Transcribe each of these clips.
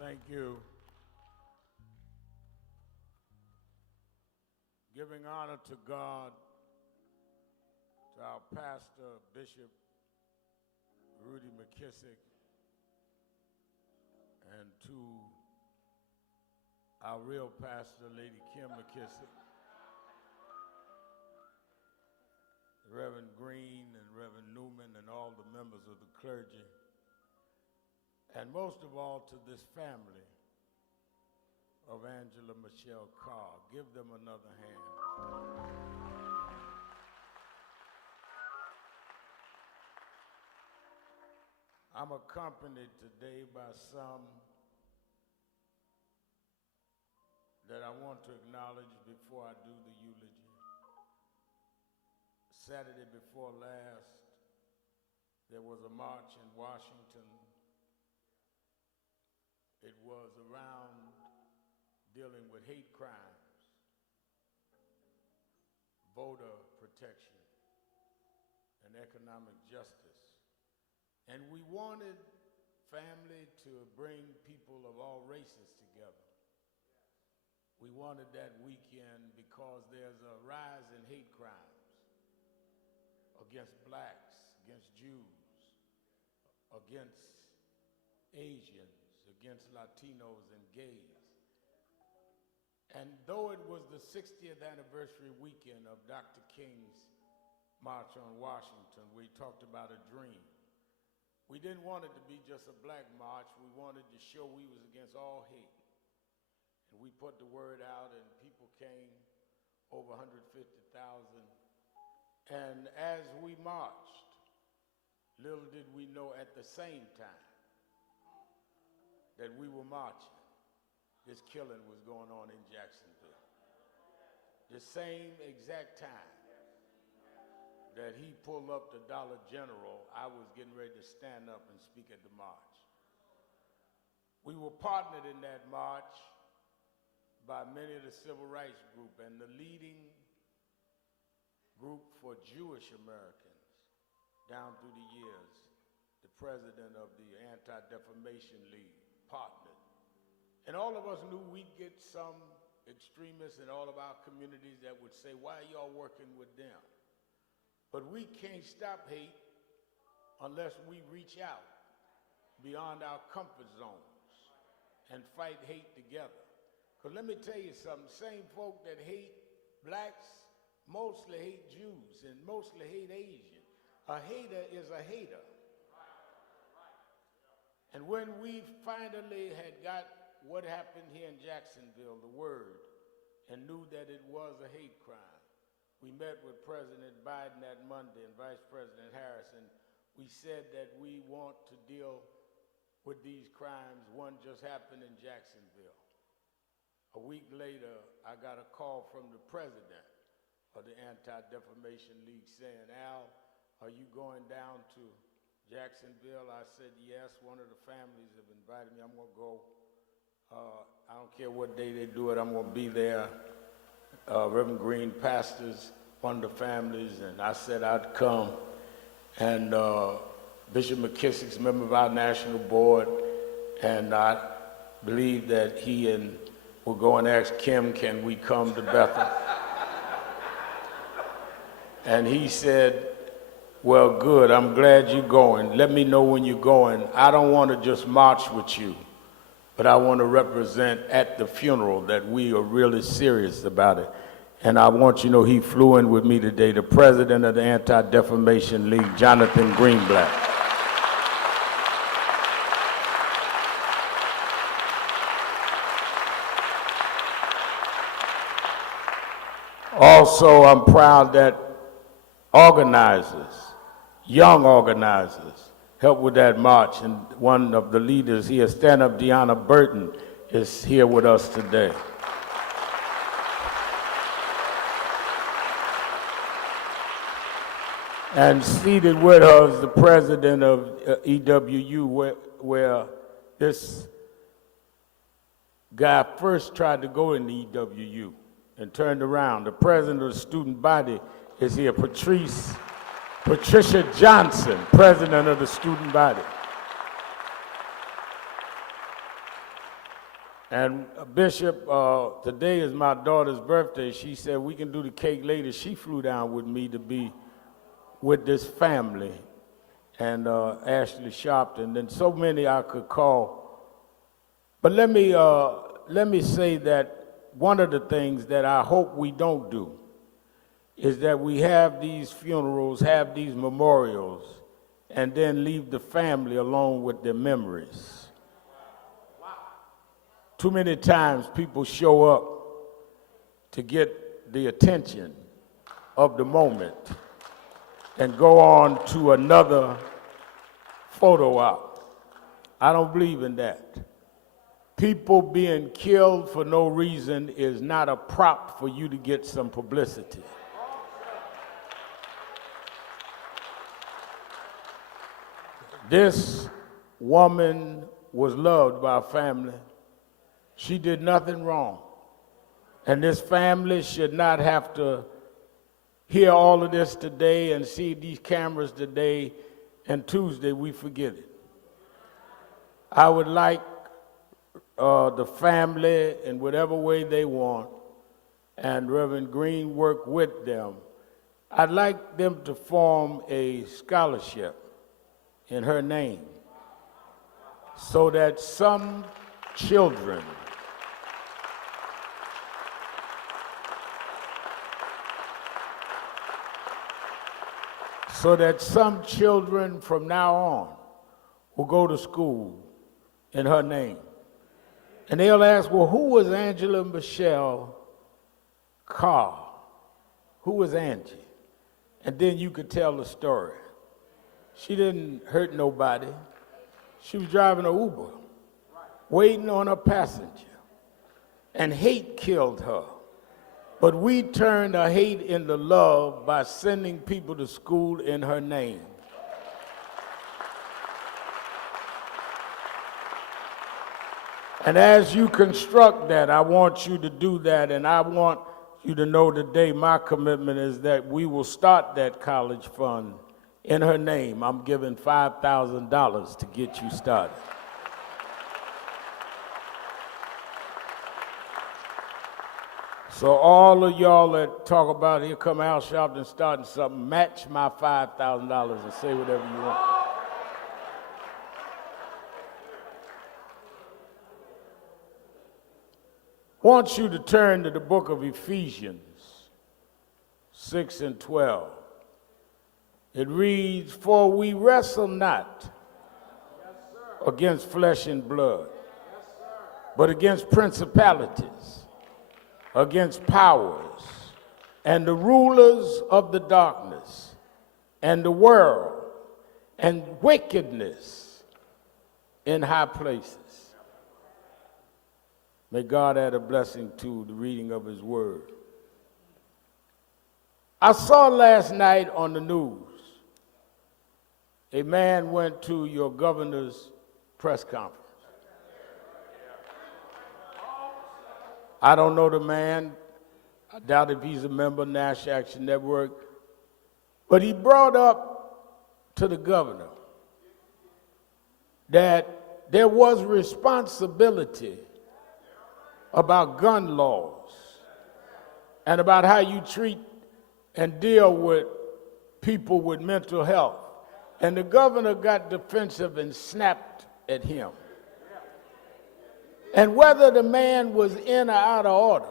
Thank you. Giving honor to God, to our pastor, Bishop Rudy McKissick, and to our real pastor, Lady Kim McKissick, Reverend Green and Reverend Newman and all the members of the clergy, and most of all to this family of Angela Carr. Give them another hand. I'm accompanied today by some that I want to acknowledge before I do the eulogy. Saturday before last, there was a march in Washington. It was around dealing with hate crimes, voter protection, and economic justice. And we wanted family to bring people of all races together. We wanted that weekend because there's a rise in hate crimes against blacks, against Jews, against Asians, against Latinos and gays. And though it was the 60th anniversary weekend of Dr. King's March on Washington, we talked about a dream. We didn't want it to be just a black march. We wanted to show we was against all hate. And we put the word out and people came, over 150,000. And as we marched, little did we know at the same time that we were marching, this killing was going on in Jacksonville. The same exact time that he pulled up the Dollar General, I was getting ready to stand up and speak at the march. We were partnered in that march by many of the civil rights group, and the leading group for Jewish Americans down through the years, the president of the Anti-Defamation League, partnered. And all of us knew we'd get some extremists in all of our communities that would say, why are y'all working with them? But we can't stop hate unless we reach out beyond our comfort zones and fight hate together. Because let me tell you something, same folk that hate blacks mostly hate Jews and mostly hate Asians. A hater is a hater. And when we finally had got what happened here in Jacksonville, the word, and knew that it was a hate crime, we met with President Biden that Monday and Vice President Harris, and we said that we want to deal with these crimes. One just happened in Jacksonville. A week later, I got a call from the president of the Anti-Defamation League saying, Al, are you going down to Jacksonville? I said, yes, one of the families have invited me. I'm going to go. I don't care what day they do it. I'm going to be there. Reverend Green pastors one of the families, and I said I'd come. And Bishop McKissick's a member of our national board, and I believe that he and will go and ask Kim, can we come to Bethel? And he said, well, good, I'm glad you're going. Let me know when you're going. I don't want to just march with you, but I want to represent at the funeral that we are really serious about it. And I want you to know he flew in with me today, the president of the Anti-Defamation League, Jonathan Greenblatt. Also, I'm proud that organizers, young organizers, helped with that march, and one of the leaders here, Stand Up Deanna Burton, is here with us today. And seated with her is the president of EWU, where this guy first tried to go in the EWU and turned around. The president of the student body is here, Patricia Johnson, president of the student body. And Bishop, today is my daughter's birthday. She said we can do the cake later. She flew down with me to be with this family and Ashley Sharpton, and so many I could call. But let me say that one of the things that I hope we don't do is that we have these funerals, have these memorials, and then leave the family alone with their memories. Too many times people show up to get the attention of the moment and go on to another photo op. I don't believe in that. People being killed for no reason is not a prop for you to get some publicity. This woman was loved by her family. She did nothing wrong. And this family should not have to hear all of this today and see these cameras today, and Tuesday we forget it. I would like the family in whatever way they want, and Reverend Green work with them. I'd like them to form a scholarship in her name so that some children from now on will go to school in her name. And they'll ask, well, who was Angela Carr? Who was Angie? And then you could tell the story. She didn't hurt nobody. She was driving an Uber, waiting on a passenger, and hate killed her. But we turned her hate into love by sending people to school in her name. And as you construct that, I want you to do that, and I want you to know today my commitment is that we will start that college fund in her name. I'm giving $5,000 to get you started. So all of y'all that talk about here come Al Sharpton starting something, match my $5,000 and say whatever you want. I want you to turn to the book of Ephesians 6 and 12. It reads, for we wrestle not against flesh and blood, but against principalities, against powers, and the rulers of the darkness, and the world, and wickedness in high places. May God add a blessing to the reading of his word. I saw last night on the news, a man went to your governor's press conference. I don't know the man. I doubt if he's a member of National Action Network. But he brought up to the governor that there was responsibility about gun laws and about how you treat and deal with people with mental health. And the governor got defensive and snapped at him. And whether the man was in or out of order,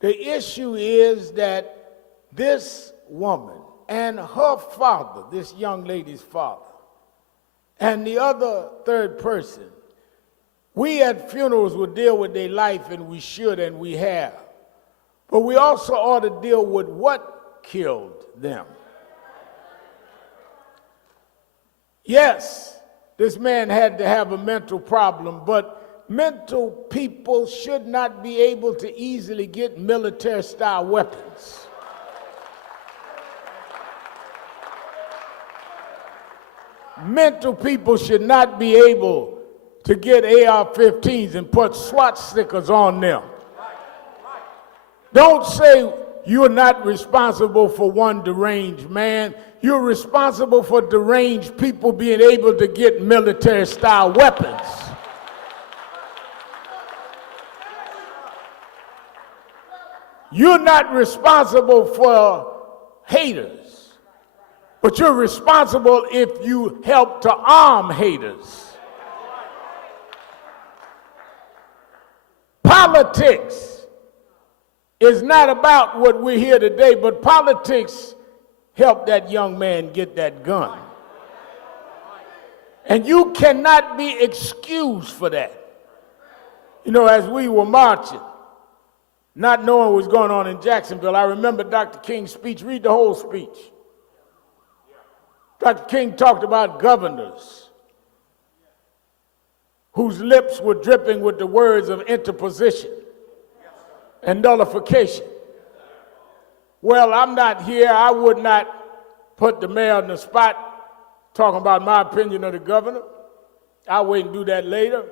the issue is that this woman and her father, this young lady's father, and the other third person, we at funerals will deal with their life, and we should, and we have. But we also ought to deal with what killed them. Yes, this man had to have a mental problem, but mental people should not be able to easily get military-style weapons. Mental people should not be able to get AR-15s and put SWAT stickers on them. Don't say you're not responsible for one deranged man. You're responsible for deranged people being able to get military-style weapons. You're not responsible for haters, but you're responsible if you help to arm haters. Politics is not about what we're here today, but politics helped that young man get that gun. And you cannot be excused for that. You know, as we were marching, not knowing what was going on in Jacksonville, I remember Dr. King's speech. Read the whole speech. Dr. King talked about governors whose lips were dripping with the words of interposition and nullification. Well, I'm not here. I would not put the mayor on the spot talking about my opinion of the governor. I'll wait and do that later.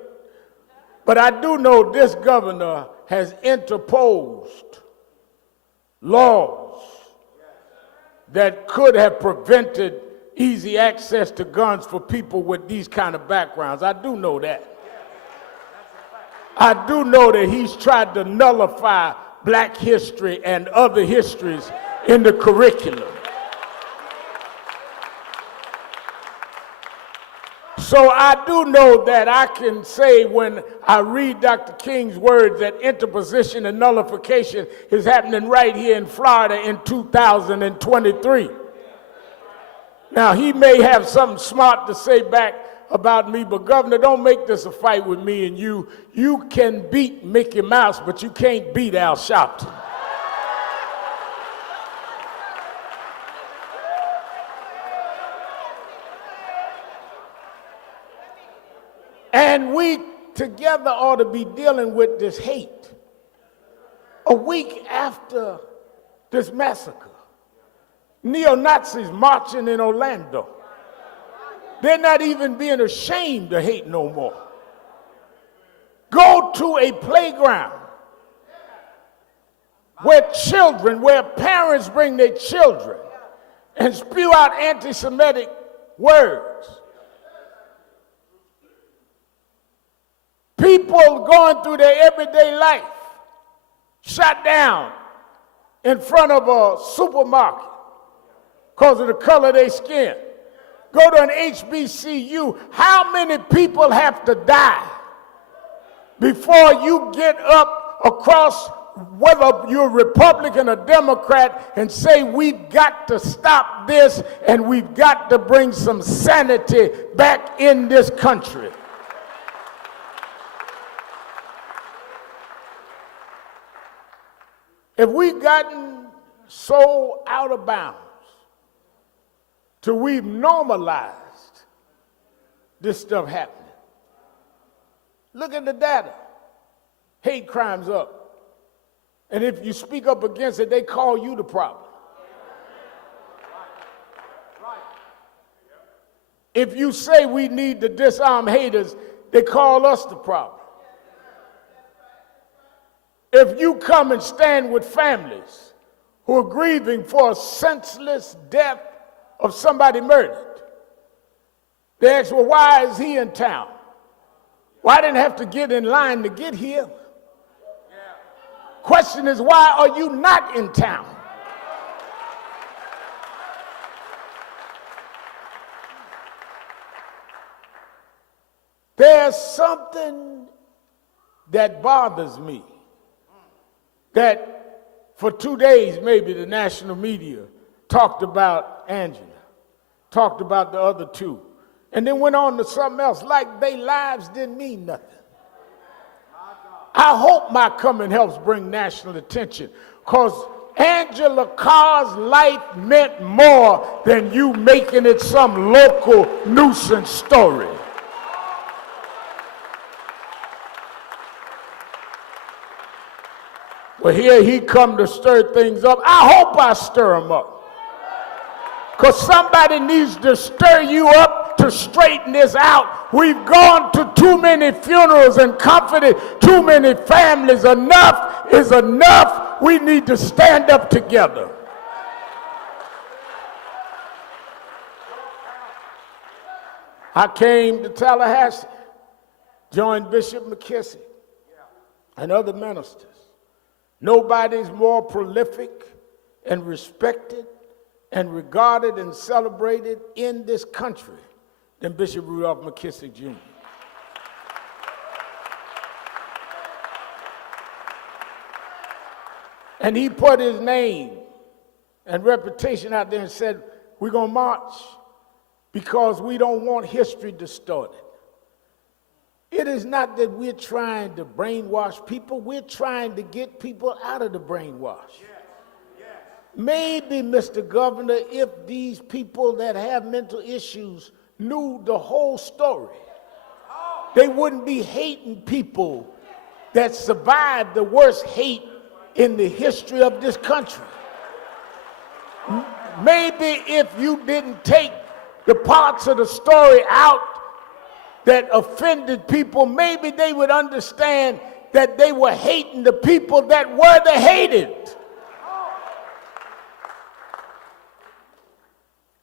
But I do know this governor has interposed laws that could have prevented easy access to guns for people with these kind of backgrounds. I do know that. I do know that he's tried to nullify black history and other histories in the curriculum. So I do know that I can say when I read Dr. King's words that interposition and nullification is happening right here in Florida in 2023. Now, he may have something smart to say back about me, but Governor, don't make this a fight with me and you. You can beat Mickey Mouse, but you can't beat Al Sharpton. And we together ought to be dealing with this hate. A week after this massacre, neo-Nazis marching in Orlando. They're not even being ashamed to hate no more. Go to a playground where parents bring their children and spew out anti-Semitic words. People going through their everyday life, shot down in front of a supermarket because of the color of their skin. Go to an HBCU. How many people have to die before you get up across, whether you're Republican or Democrat, and say we've got to stop this and we've got to bring some sanity back in this country? If we've gotten so out of bounds till we've normalized this stuff happening, look at the data. Hate crimes up. And if you speak up against it, they call you the problem. If you say we need to disarm haters, they call us the problem. If you come and stand with families who are grieving for a senseless death of somebody murdered, they ask, well, why is he in town? Well, I didn't have to get in line to get here. Question is, why are you not in town? There's something that bothers me. That for 2 days, maybe the national media talked about Angela, talked about the other two, and then went on to something else like their lives didn't mean nothing. I hope my coming helps bring national attention, because Angela Carr's life meant more than you making it some local nuisance story. But here he come to stir things up. I hope I stir them up. Because somebody needs to stir you up to straighten this out. We've gone to too many funerals and comforted too many families. Enough is enough. We need to stand up together. I came to Tallahassee, joined Bishop McKissick and other ministers Nobody's more prolific and respected and regarded and celebrated in this country than Bishop Rudolph McKissick Jr. And he put his name and reputation out there and said, we're going to march because we don't want history distorted. It is not that we're trying to brainwash people. We're trying to get people out of the brainwash. Maybe, Mr. Governor, if these people that have mental issues knew the whole story, they wouldn't be hating people that survived the worst hate in the history of this country. Maybe if you didn't take the parts of the story out that offended people, maybe they would understand that they were hating the people that were the hated.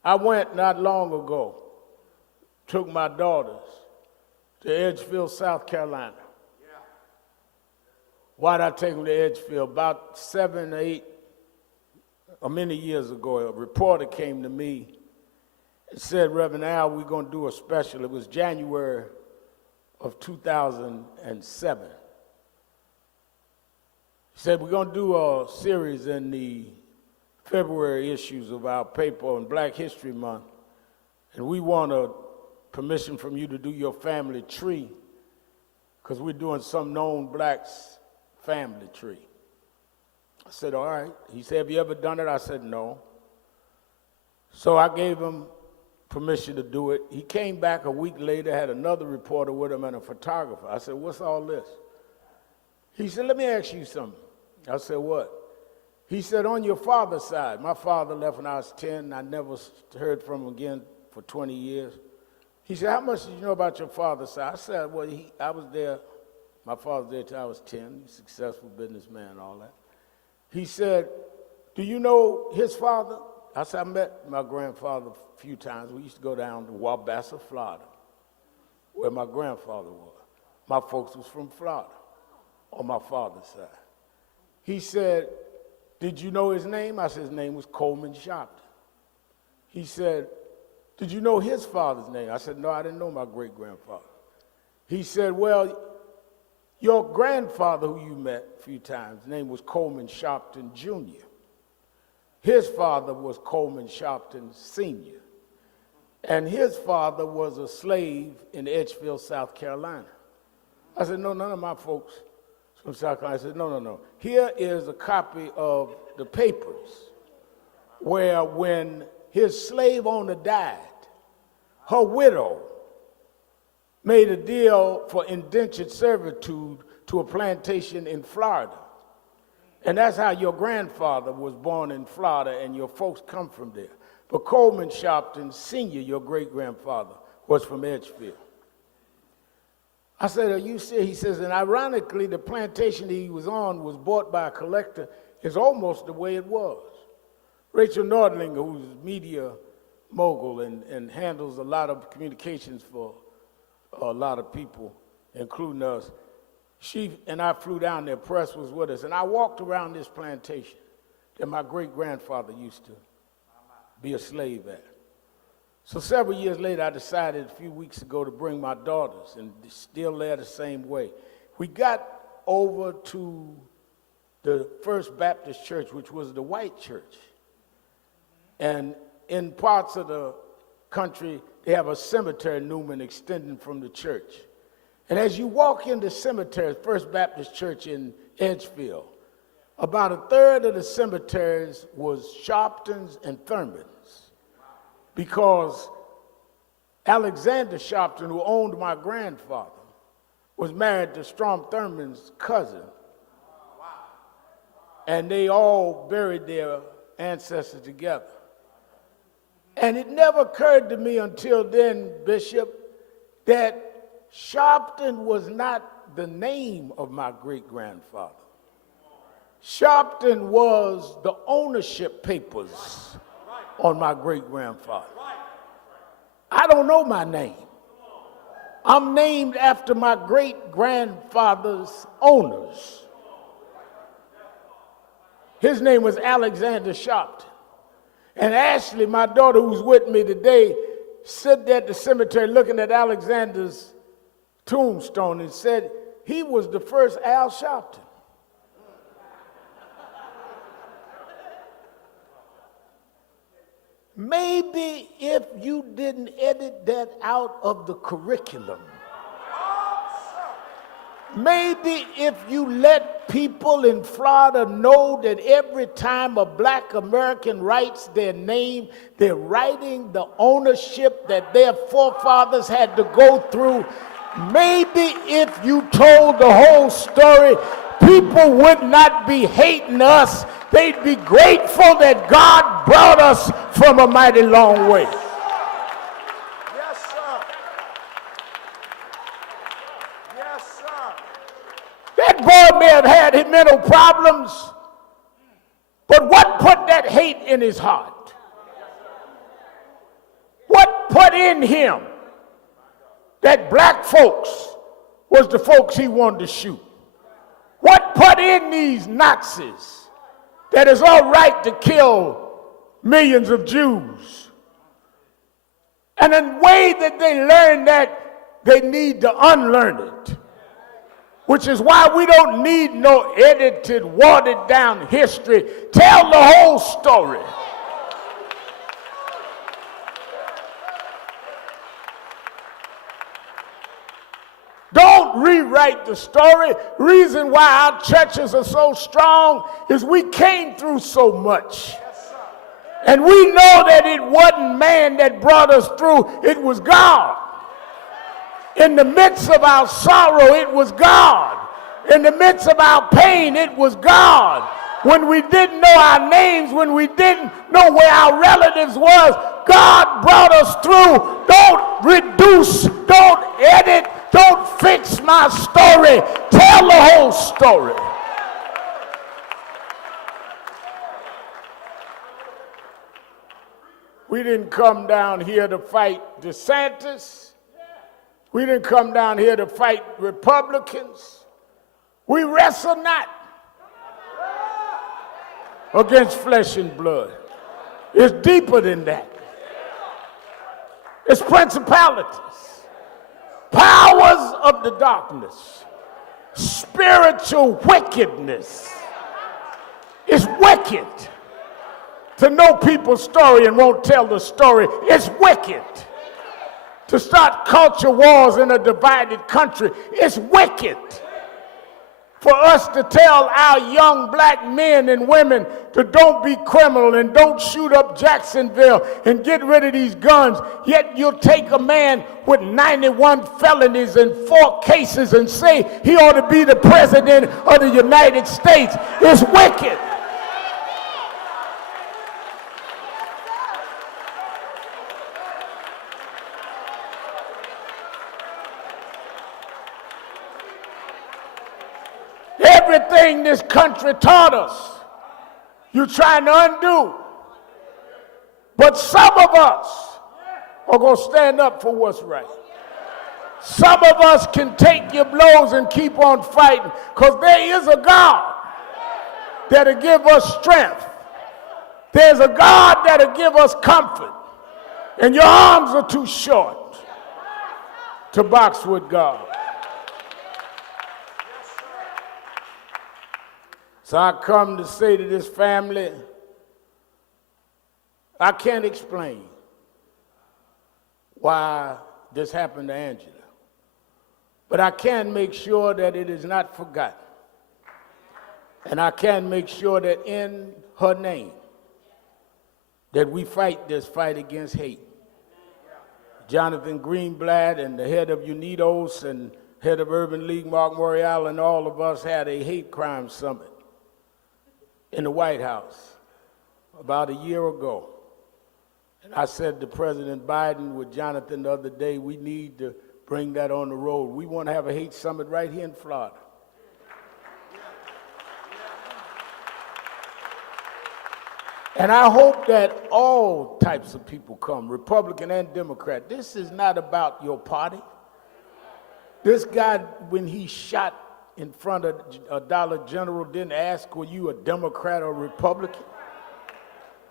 I went not long ago, took my daughters to Edgefield, South Carolina. Why did I take them to Edgefield? About 7 or 8 or many years ago, a reporter came to me and said, Reverend Al, we're going to do a special. It was January of 2007. He said, we're going to do a series in the February issues of our paper on Black History Month, and we want a permission from you to do your family tree because we're doing some known blacks family tree. I said, all right. He said, have you ever done it? I said, no. So I gave him permission to do it. He came back a week later, had another reporter with him and a photographer. I said, what's all this? He said, let me ask you something. I said, what? He said, on your father's side, my father left when I was 10. I never heard from him again for 20 years. He said, how much did you know about your father's side? I said, well, I was there. My father was there till I was 10. He's a successful businessman and all that. He said, do you know his father? I said, I met my grandfather a few times. We used to go down to Wabassa, Florida, where my grandfather was. My folks was from Florida on my father's side. He said, did you know his name? I said, his name was Coleman Sharpton. He said, did you know his father's name? I said, no, I didn't know my great-grandfather. He said, well, your grandfather who you met a few times, his name was Coleman Sharpton Jr. His father was Coleman Sharpton Sr. And his father was a slave in Edgefield, South Carolina. I said, no, none of my folks from South Carolina. I said, no. Here is a copy of the papers where when his slave owner died, her widow made a deal for indentured servitude to a plantation in Florida. And that's how your grandfather was born in Florida and your folks come from there. But Coleman Sharpton Sr., your great-grandfather, was from Edgefield. I said, are you serious? He says, and ironically, the plantation he was on was bought by a collector. It's almost the way it was. Rachel Nordlinger, who's a media mogul and handles a lot of communications for a lot of people, including us, she and I flew down there, press was with us, and I walked around this plantation that my great-grandfather used to be a slave at. So several years later, I decided a few weeks ago to bring my daughters, and still there the same way. We got over to the First Baptist Church, which was the white church. And in parts of the country, they have a cemetery, Newman, extending from the church. And as you walk in the cemetery, First Baptist Church in Edgefield, about a third of the cemeteries was Sharptons and Thurmans, because Alexander Sharpton, who owned my grandfather, was married to Strom Thurman's cousin. And they all buried their ancestors together. And it never occurred to me until then, Bishop, that Sharpton was not the name of my great-grandfather. Sharpton was the ownership papers on my great-grandfather. I don't know my name. I'm named after my great-grandfather's owners. His name was Alexander Sharpton. And Ashley, my daughter who's with me today, stood there at the cemetery looking at Alexander's tombstone and said, he was the first Al Sharpton. Maybe if you didn't edit that out of the curriculum, maybe if you let people in Florida know that every time a black American writes their name, they're writing the ownership that their forefathers had to go through. Maybe if you told the whole story, people would not be hating us. They'd be grateful that God brought us from a mighty long way. Yes, sir. Yes, sir. That boy may have had his mental problems, but what put that hate in his heart? What put in him that black folks was the folks he wanted to shoot? What put in these Nazis that it's all right to kill millions of Jews? And the way that they learn that, they need to unlearn it. Which is why we don't need no edited, watered down history. Tell the whole story. Don't rewrite the story. Reason why our churches are so strong is we came through so much. And we know that it wasn't man that brought us through, it was God. In the midst of our sorrow, it was God. In the midst of our pain, it was God. When we didn't know our names, when we didn't know where our relatives was, God brought us through. Don't reduce, don't edit, don't fix my story. Tell the whole story. We didn't come down here to fight DeSantis. We didn't come down here to fight Republicans. We wrestle not against flesh and blood. It's deeper than that. It's principalities, powers of the darkness, spiritual wickedness. It's wicked to know people's story and won't tell the story. It's wicked to start culture wars in a divided country. It's wicked for us to tell our young black men and women to don't be criminal and don't shoot up Jacksonville and get rid of these guns. Yet you'll take a man with 91 felonies and 4 cases and say he ought to be the president of the United States. It's wicked. Everything this country taught us, you're trying to undo. But some of us are going to stand up for what's right. Some of us can take your blows and keep on fighting because there is a God that'll give us strength. There's a God that'll give us comfort. And your arms are too short to box with God. So I come to say to this family, I can't explain why this happened to Angela, but I can make sure that it is not forgotten. And I can make sure that in her name, that we fight this fight against hate. Jonathan Greenblatt and the head of UNIDOS and head of Urban League, Mark Morial, and all of us had a hate crime summit in the White House about a year ago. And I said to President Biden with Jonathan the other day, we need to bring that on the road. We want to have a hate summit right here in Florida. And I hope that all types of people come, Republican and Democrat. This is not about your party. This guy, when he shot in front of a Dollar General didn't ask, were you a Democrat or Republican?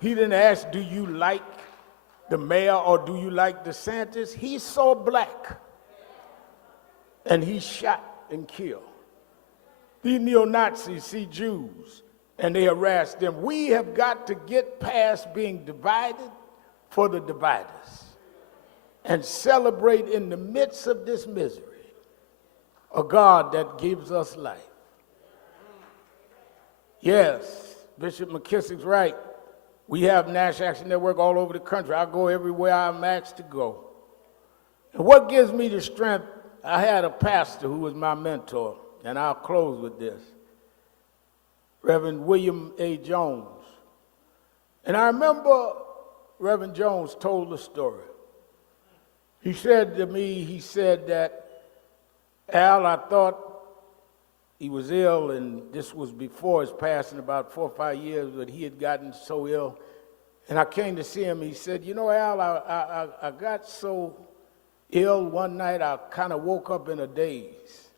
He didn't ask, do you like the mayor or do you like DeSantis? He saw black, and he shot and killed. These neo-Nazis see Jews, and they harass them. We have got to get past being divided for the dividers and celebrate in the midst of this misery a God that gives us life. Yes, Bishop McKissick's right. We have National Action Network all over the country. I go everywhere I'm asked to go. And what gives me the strength, I had a pastor who was my mentor, and I'll close with this, Reverend William A. Jones. And I remember Reverend Jones told a story. He said to me, he said that, Al, I thought he was ill, and this was before his passing, about 4 or 5 years, but he had gotten so ill. And I came to see him. He said, you know, Al, I got so ill one night, I kind of woke up in a daze.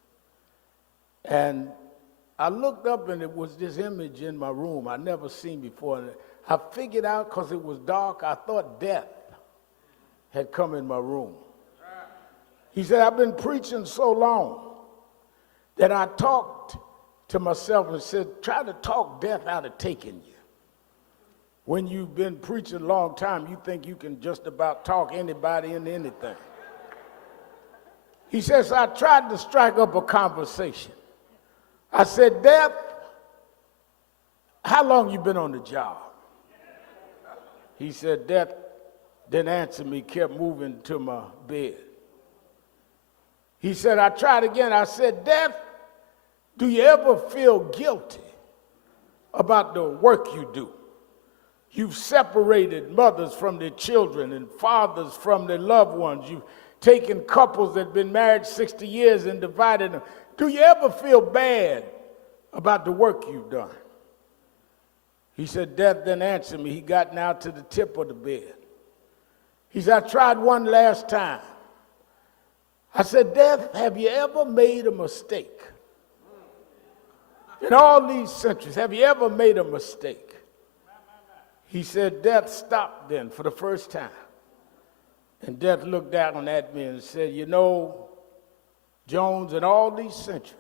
And I looked up, and it was this image in my room I never seen before. And I figured out, because it was dark, I thought death had come in my room. He said, I've been preaching so long that I talked to myself and said, try to talk death out of taking you. When you've been preaching a long time, you think you can just about talk anybody into anything. He says, I tried to strike up a conversation. I said, Death, how long you been on the job? He said, Death didn't answer me, kept moving to my bed. He said, I tried again. I said, Death, do you ever feel guilty about the work you do? You've separated mothers from their children and fathers from their loved ones. You've taken couples that have been married 60 years and divided them. Do you ever feel bad about the work you've done? He said, Death didn't answer me. He got now to the tip of the bed. He said, I tried one last time. I said, Death, have you ever made a mistake? In all these centuries, have you ever made a mistake? He said, Death stopped then for the first time. And Death looked down at me and said, you know, Jones, in all these centuries,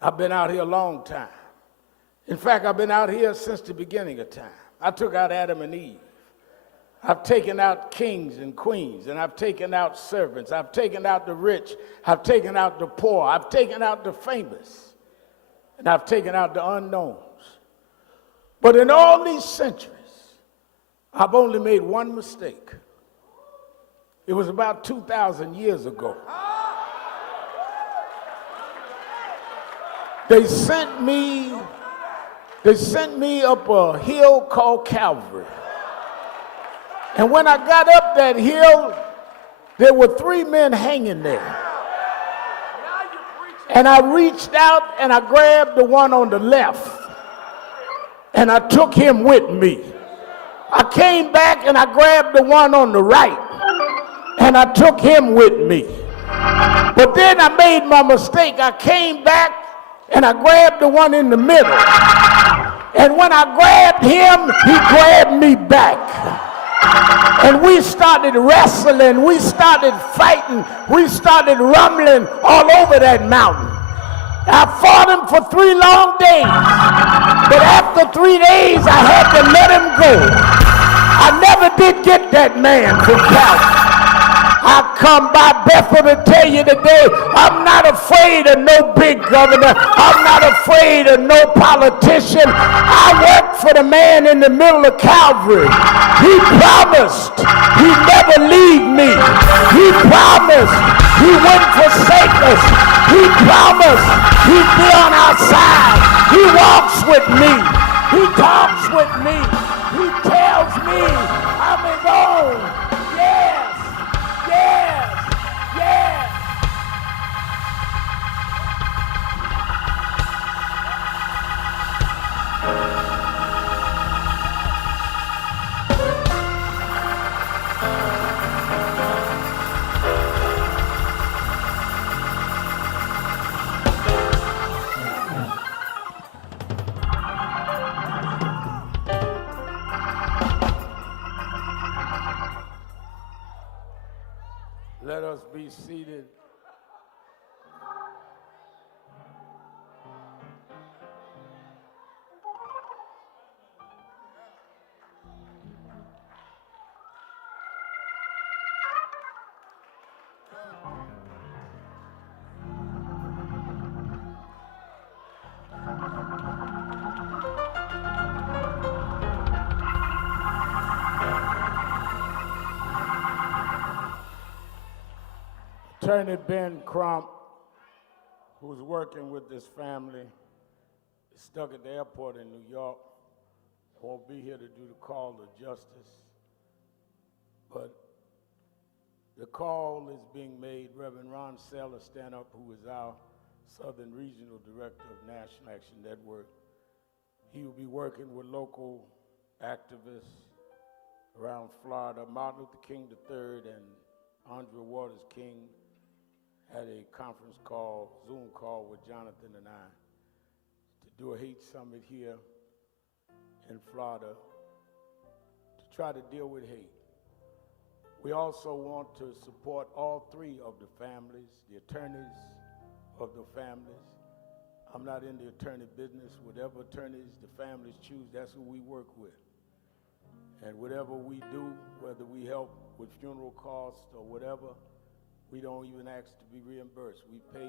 I've been out here a long time. In fact, I've been out here since the beginning of time. I took out Adam and Eve. I've taken out kings and queens, and I've taken out servants. I've taken out the rich. I've taken out the poor. I've taken out the famous, and I've taken out the unknowns. But in all these centuries, I've only made one mistake. It was about 2,000 years ago. They sent me up a hill called Calvary. And when I got up that hill, there were 3 men hanging there. And I reached out and I grabbed the one on the left, and I took him with me. I came back and I grabbed the one on the right, and I took him with me. But then I made my mistake. I came back and I grabbed the one in the middle. And when I grabbed him, he grabbed me back. And we started wrestling, we started fighting, we started rumbling all over that mountain. I fought him for 3 long days, but after 3 days I had to let him go. I never did get that man from Calvary. I come by Bethel to tell you today, I'm not afraid of no big governor. I'm not afraid of no politician. I work for the man in the middle of Calvary. He promised he'd never leave me. He promised he wouldn't forsake us. He promised he'd be on our side. He walks with me. He talks with me. He tells me I'm his own. Yes, yes, yes. us be seated. Attorney Ben Crump, who's working with this family, is stuck at the airport in New York, won't be here to do the call of justice. But the call is being made. Reverend Ron Seller, stand up, who is our Southern Regional Director of National Action Network. He will be working with local activists around Florida. Martin Luther King III and Andrea Waters King had a conference call, Zoom call with Jonathan and I to do a hate summit here in Florida to try to deal with hate. We also want to support all three of the families, the attorneys of the families. I'm not in the attorney business. Whatever attorneys the families choose, that's who we work with. And whatever we do, whether we help with funeral costs or whatever, we don't even ask to be reimbursed. We pay,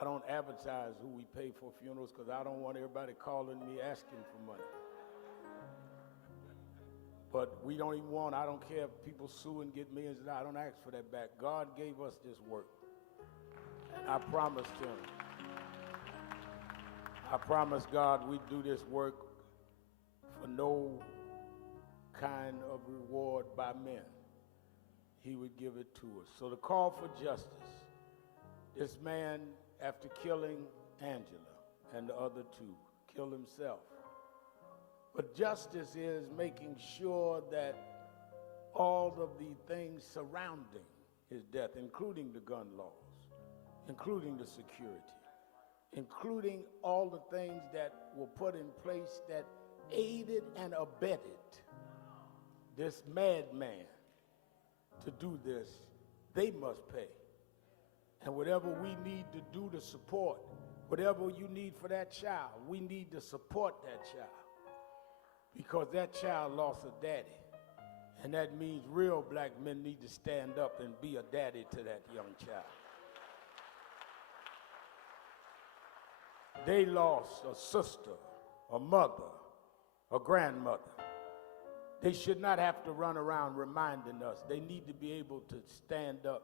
I don't advertise who we pay for funerals because I don't want everybody calling me asking for money. But we don't even want, I don't care if people sue and get millions of dollars, I don't ask for that back. God gave us this work. And I promised him, I promised God we'd do this work for no kind of reward by men. He would give it to us. So the call for justice. This man, after killing Angela and the other two, killed himself. But justice is making sure that all of the things surrounding his death, including the gun laws, including the security, including all the things that were put in place that aided and abetted this madman to do this, they must pay. And whatever we need to do to support, whatever you need for that child, we need to support that child. Because that child lost a daddy. And that means real black men need to stand up and be a daddy to that young child. They lost a sister, a mother, a grandmother. They should not have to run around reminding us. They need to be able to stand up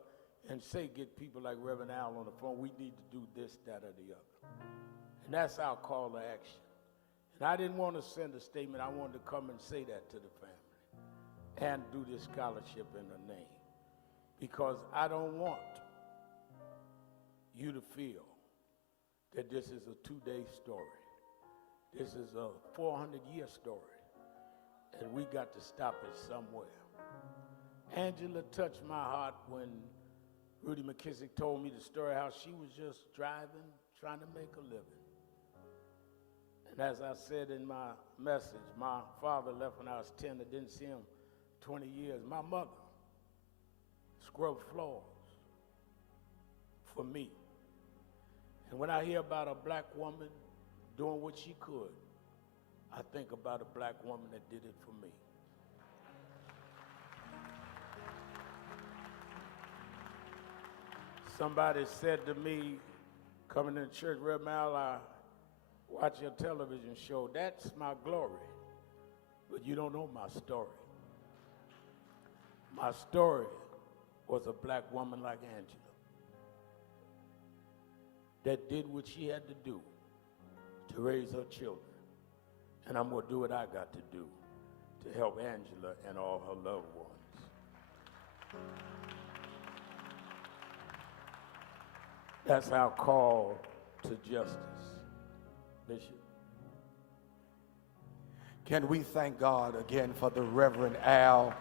and say, get people like Reverend Al on the phone, we need to do this, that, or the other. And that's our call to action. And I didn't want to send a statement. I wanted to come and say that to the family and do this scholarship in her name. Because I don't want you to feel that this is a 2-day story. This is a 400-year story. And we got to stop it somewhere. Angela touched my heart when Rudy McKissick told me the story how she was just driving, trying to make a living. And as I said in my message, my father left when I was 10. I didn't see him 20 years. My mother scrubbed floors for me. And when I hear about a black woman doing what she could, I think about a black woman that did it for me. Somebody said to me, coming into church, Reverend Al, I watch your television show. That's my glory. But you don't know my story. My story was a black woman like Angela that did what she had to do to raise her children. And I'm going to do what I got to do to help Angela and all her loved ones. That's our call to justice. Bishop. Can we thank God again for the Reverend Al